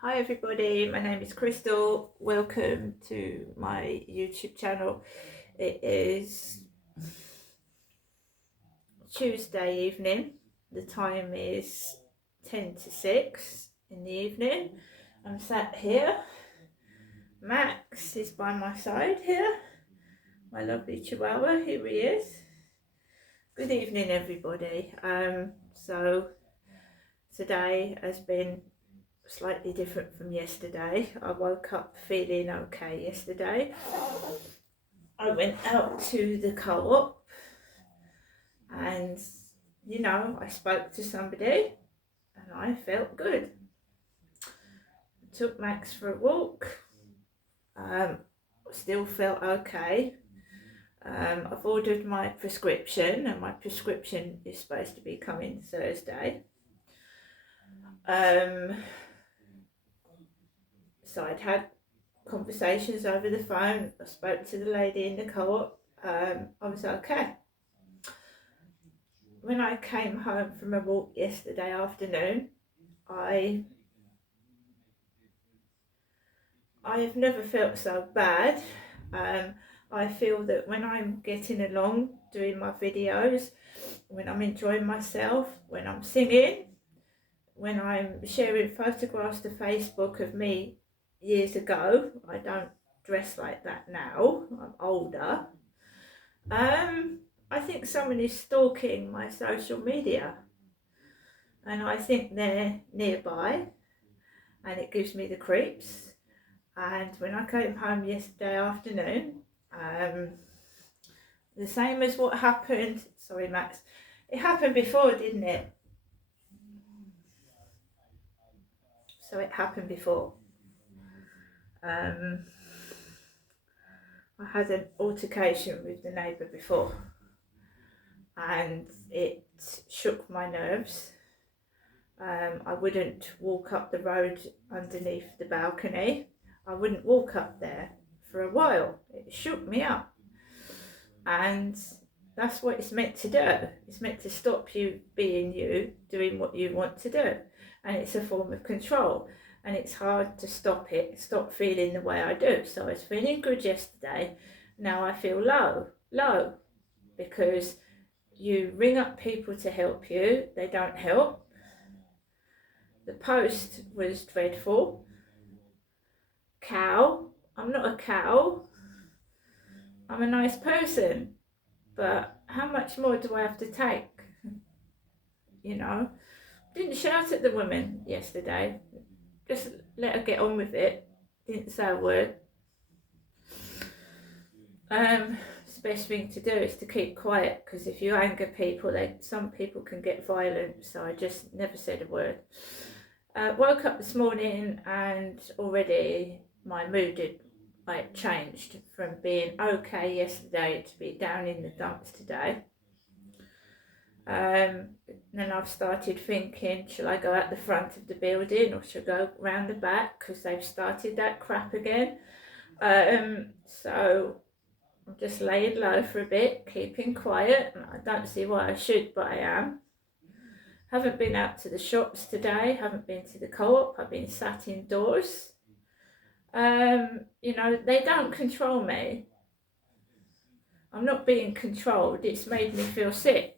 Hi everybody, my name is Crystal. Welcome to my YouTube channel. It is Tuesday evening. The time is 10 to 6 in the evening. I'm sat here. Max is by my side here. My lovely Chihuahua, here he is. Good evening everybody. So today has been slightly different from yesterday. I woke up feeling okay yesterday. I went out to the co-op and, I spoke to somebody and I felt good. I took Max for a walk, still felt okay. I've ordered my prescription and my prescription is supposed to be coming Thursday. So I'd had conversations over the phone. I spoke to the lady in the co-op. I was okay. When I came home from a walk yesterday afternoon, I have never felt so bad. I feel that when I'm getting along doing my videos, when I'm enjoying myself, when I'm singing, when I'm sharing photographs to Facebook of me years ago, I don't dress like that now, I'm older. I think someone is stalking my social media and I think they're nearby and it gives me the creeps. And when I came home yesterday afternoon, the same as what happened, sorry Max, it happened before, didn't it? So it happened before. I had an altercation with the neighbour before and it shook my nerves. I wouldn't walk up the road underneath the balcony. I wouldn't walk up there for a while. It shook me up. And that's what it's meant to do. It's meant to stop you being you, doing what you want to do. And it's a form of control. And it's hard to stop it, stop feeling the way I do. So I was feeling good yesterday. Now I feel low. Because you ring up people to help you, they don't help. The post was dreadful. Cow, I'm not a cow. I'm a nice person. But how much more do I have to take? Didn't shout at the woman yesterday. Just let her get on with it. Didn't say a word. It's the best thing to do is to keep quiet because if you anger people, some people can get violent. So I just never said a word. Woke up this morning and already my mood had changed from being okay yesterday to be down in the dumps today. Then I've started thinking, shall I go out the front of the building or shall I go round the back because they've started that crap again. So I'm just laying low for a bit, keeping quiet. I don't see why I should, but I am. Haven't been out to the shops today, haven't been to the co-op, I've been sat indoors. They don't control me. I'm not being controlled, it's made me feel sick.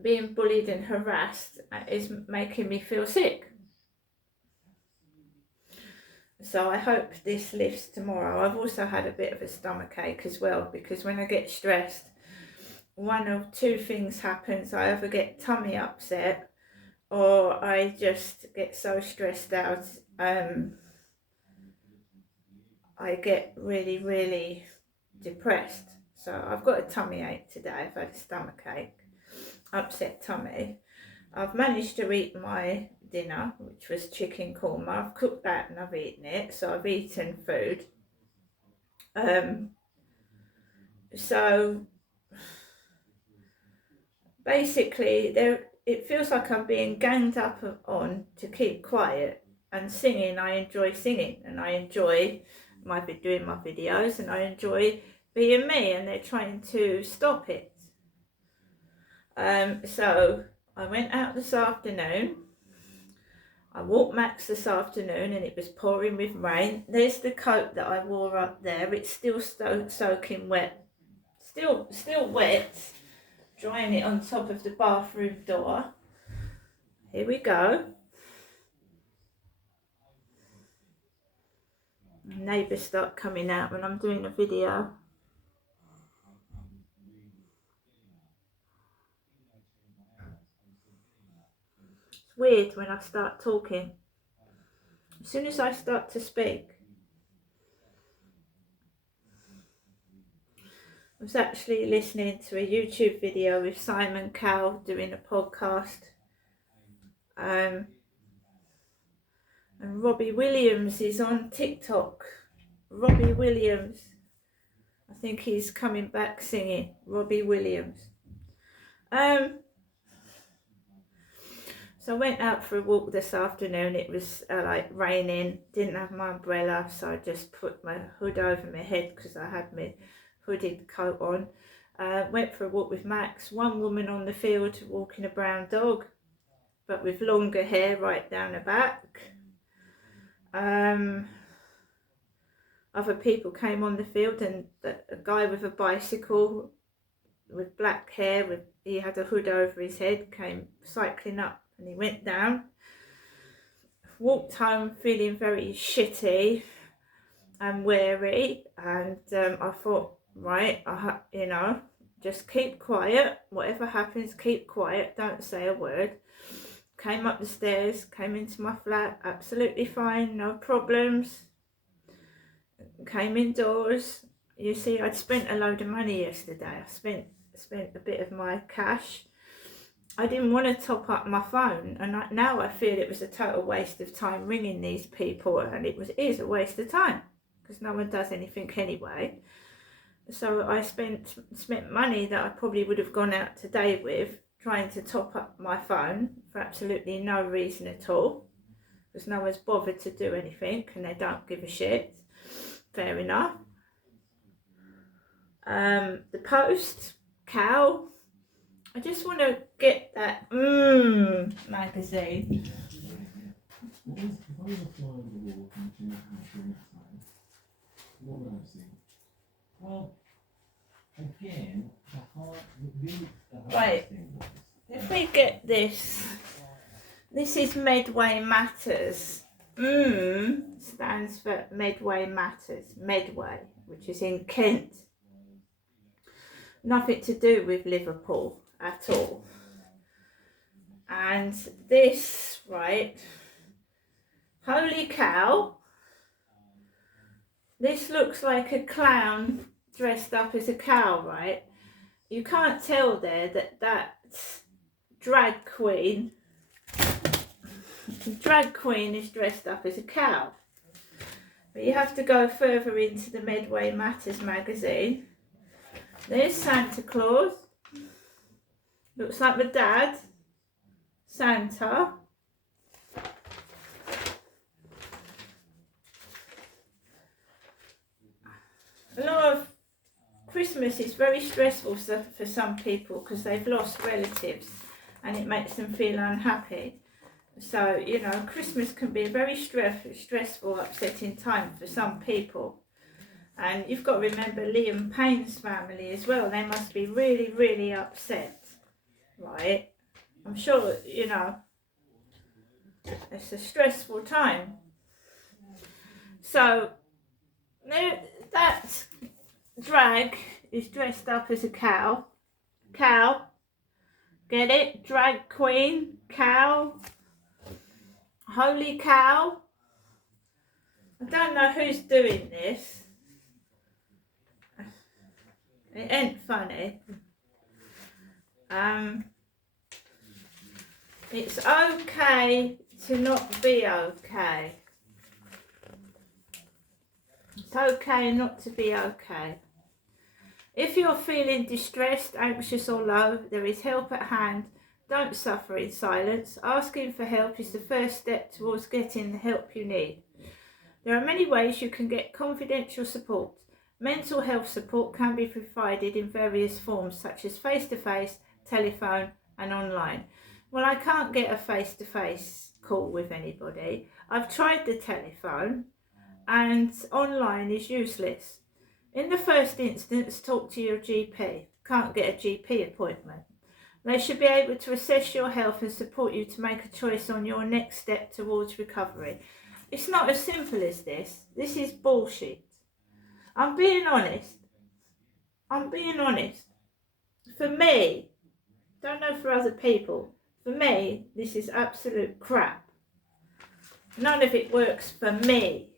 Being bullied and harassed is making me feel sick. So I hope this lifts tomorrow. I've also had a bit of a stomach ache as well because when I get stressed, one of two things happens. I either get tummy upset or I just get so stressed out. I get really, really depressed. So I've got a tummy ache today. I've had a stomach ache, upset tummy. I've managed to eat my dinner, which was chicken korma. I've cooked that and I've eaten it, so I've eaten food. So basically, it feels like I'm being ganged up on to keep quiet and singing. I enjoy singing and I enjoy doing my videos and I enjoy being me, and they're trying to stop it. So I went out this afternoon. I walked Max this afternoon and it was pouring with rain. There's the coat that I wore up there. It's still soaking wet. Still wet. Drying it on top of the bathroom door. Here we go. Neighbours start coming out when I'm doing a video. It's weird when I start talking. As soon as I start to speak. I was actually listening to a YouTube video with Simon Cowell doing a podcast. And Robbie Williams is on TikTok. Robbie Williams. I think he's coming back singing. Robbie Williams. So I went out for a walk this afternoon. It was like raining. Didn't have my umbrella, so I just put my hood over my head because I had my hooded coat on. Went for a walk with Max. One woman on the field walking a brown dog, but with longer hair right down the back. Other people came on the field, and a guy with a bicycle with black hair, he had a hood over his head, came cycling up, and he went down. Walked home feeling very shitty and weary, and I thought, right, just keep quiet. Whatever happens, keep quiet. Don't say a word. Came up the stairs, came into my flat, absolutely fine, no problems. Came indoors. You see, I'd spent a load of money yesterday. I spent a bit of my cash. I didn't want to top up my phone, and now I feel it was a total waste of time ringing these people, and it is a waste of time because no one does anything anyway. So I spent money that I probably would have gone out today with trying to top up my phone for absolutely no reason at all, because no one's bothered to do anything and they don't give a shit. Fair enough. The Post, Cow. I just want to get that magazine. Well, again, right, if we get this is Medway Matters. Stands for Medway Matters, Medway, which is in Kent. Nothing to do with Liverpool at all. And this, right, holy cow, this looks like a clown dressed up as a cow, right? You can't tell there that that's drag queen. The drag queen is dressed up as a cow. But you have to go further into the Medway Matters magazine. There's Santa Claus. Looks like my dad. Santa. A lot of Christmas is very stressful for some people because they've lost relatives and it makes them feel unhappy. So, Christmas can be a very stressful, upsetting time for some people. And you've got to remember Liam Payne's family as well. They must be really, really upset, right? I'm sure, it's a stressful time. So, that drag is dressed up as a cow. Cow. Get it? Drag queen. Cow. Holy cow. I don't know who's doing this. It ain't funny. It's okay to not be okay. It's okay not to be okay. If you're feeling distressed, anxious or low, there is help at hand. Don't suffer in silence. Asking for help is the first step towards getting the help you need. There are many ways you can get confidential support. Mental health support can be provided in various forms such as face-to-face, telephone and online. Well, I can't get a face-to-face call with anybody. I've tried the telephone, and online is useless. In the first instance, talk to your GP. Can't get a GP appointment. They should be able to assess your health and support you to make a choice on your next step towards recovery. It's not as simple as this. This is bullshit. I'm being honest. For me, don't know for other people, for me, this is absolute crap. None of it works for me.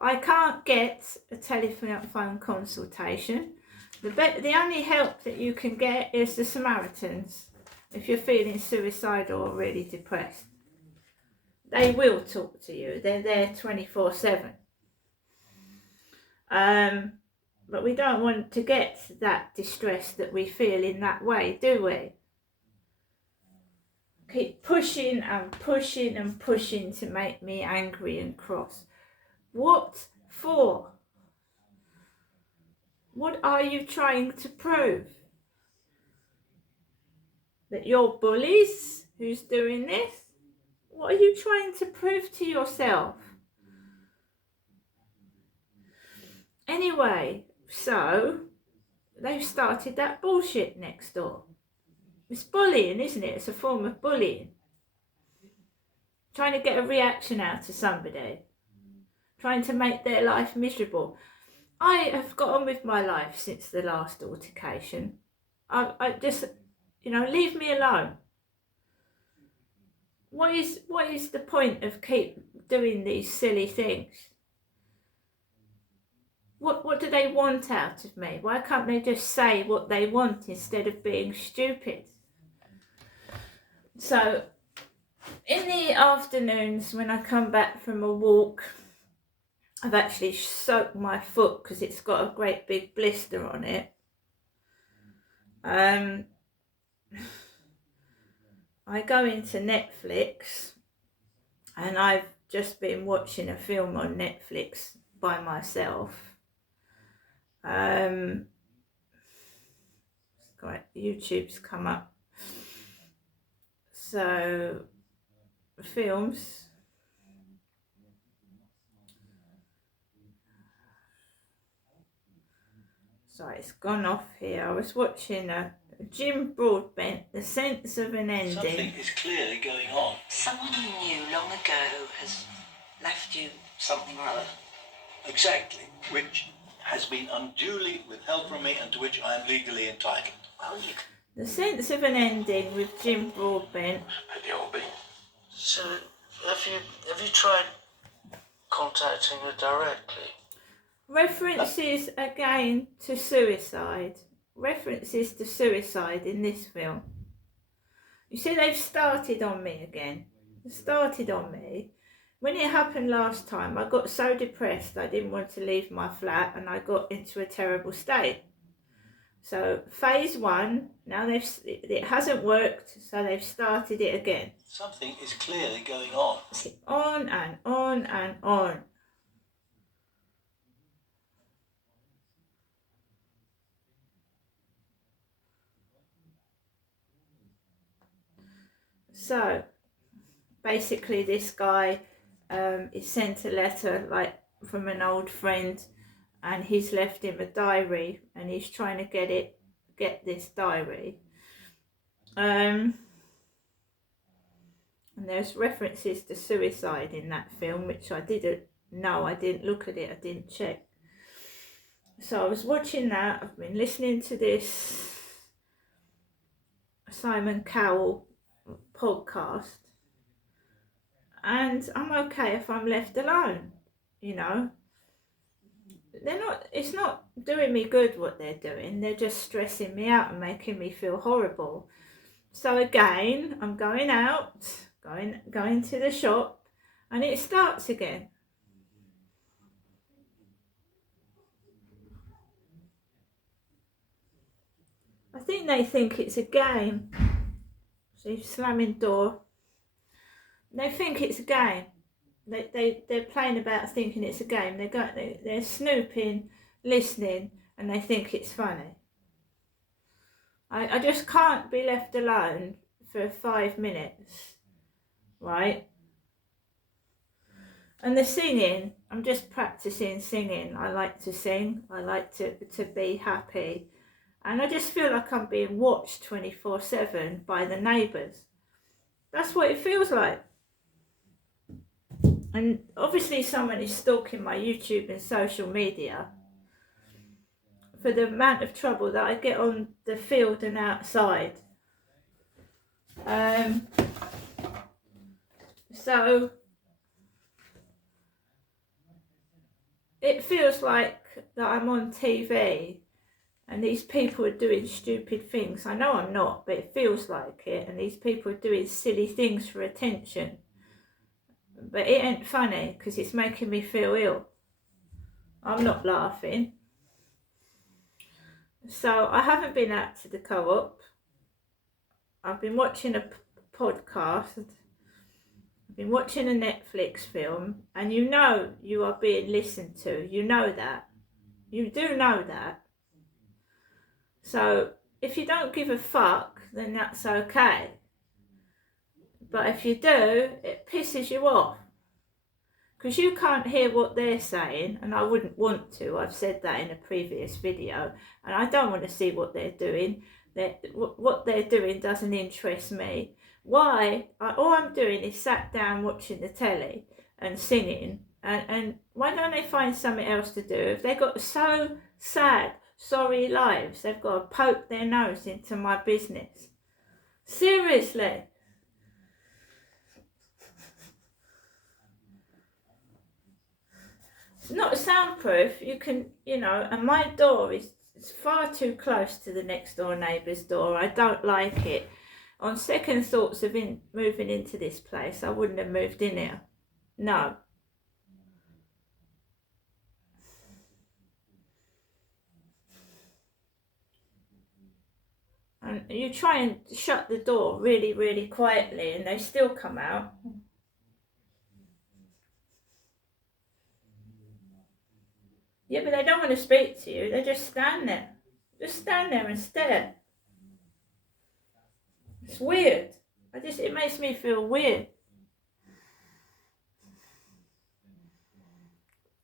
I can't get a telephone consultation. The only help that you can get is the Samaritans if you're feeling suicidal or really depressed. They will talk to you. They're there 24/7. But we don't want to get that distress that we feel in that way, do we? Keep pushing and pushing and pushing to make me angry and cross. What for? What are you trying to prove? That you're bullies who's doing this? What are you trying to prove to yourself? Anyway, so they've started that bullshit next door. It's bullying, isn't it? It's a form of bullying. Trying to get a reaction out of somebody. Trying to make their life miserable. I have got on with my life since the last altercation. I just, leave me alone. What is the point of keep doing these silly things? What do they want out of me? Why can't they just say what they want instead of being stupid? So, in the afternoons when I come back from a walk, I've actually soaked my foot because it's got a great big blister on it. I go into Netflix and I've just been watching a film on Netflix by myself. YouTube's come up. So, films. Sorry, it's gone off here. I was watching Jim Broadbent, The Sense of an Ending. Something is clearly going on. Someone you knew long ago has left you something or other. Exactly, which has been unduly withheld from me and to which I am legally entitled. Well, you can... The Sense of an Ending with Jim Broadbent. Maybe I'll be. So, have you tried contacting her directly? References again to suicide. References to suicide in this film. You see, they've started on me again. They started on me. When it happened last time, I got so depressed I didn't want to leave my flat and I got into a terrible state. So phase 1, now it hasn't worked, so they've started it again. Something is clearly going on. On and on and on. So, basically this guy is sent a letter from an old friend and he's left him a diary and he's trying to get this diary. And there's references to suicide in that film, which I didn't know, I didn't look at it, I didn't check. So I was watching that, I've been listening to this Simon Cowell podcast, and I'm okay if I'm left alone. It's not doing me good what they're doing. They're just stressing me out and making me feel horrible. So again, I'm going out, going to the shop, and it starts again. I think they think it's a game. See, slamming door. They think it's a game. They're playing about thinking it's a game. They're snooping, listening, and they think it's funny. I just can't be left alone for 5 minutes, right? And the singing, I'm just practicing singing. I like to sing. I like to be happy. And I just feel like I'm being watched 24/7 by the neighbours. That's what it feels like. And obviously someone is stalking my YouTube and social media for the amount of trouble that I get on the field and outside. So it feels like that I'm on TV and these people are doing stupid things. I know I'm not, but it feels like it. And these people are doing silly things for attention. But it ain't funny because it's making me feel ill. I'm not laughing. So I haven't been out to the co-op. I've been watching a podcast. I've been watching a Netflix film. And you know you are being listened to. You know that. You do know that. So if you don't give a fuck, then that's okay. But if you do, it pisses you off. Because you can't hear what they're saying, and I wouldn't want to. I've said that in a previous video, and I don't want to see what they're doing. What they're doing doesn't interest me. Why? All I'm doing is sat down watching the telly and singing, and why don't they find something else to do? If they've got so sad, sorry lives, they've got to poke their nose into my business. Seriously. It's not soundproof. You can, and my door is far too close to the next door neighbour's door. I don't like it. On second thoughts of moving into this place, I wouldn't have moved in here. No. And you try and shut the door really, really quietly and they still come out. Yeah, but they don't want to speak to you. They just stand there. Just stand there and stare. It's weird. It makes me feel weird.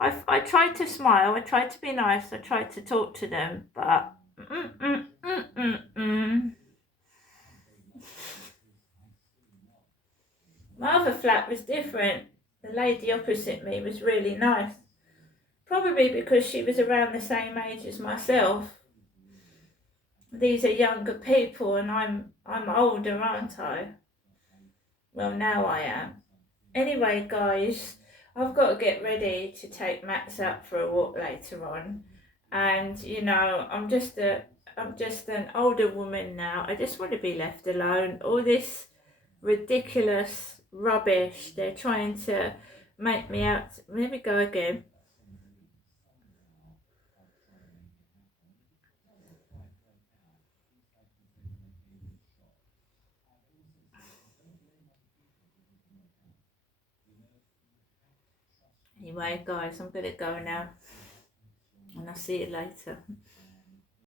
I tried to smile. I tried to be nice. I tried to talk to them, but My other flat was different. The lady opposite me was really nice. Probably because she was around the same age as myself. These are younger people and I'm older, aren't I? Well, now I am. Anyway, guys, I've got to get ready to take Max out for a walk later on. And, I'm just an older woman now. I just want to be left alone. All this ridiculous rubbish they're trying to make me out. Let me go again. Anyway, guys, I'm going to go now. And I'll see you later.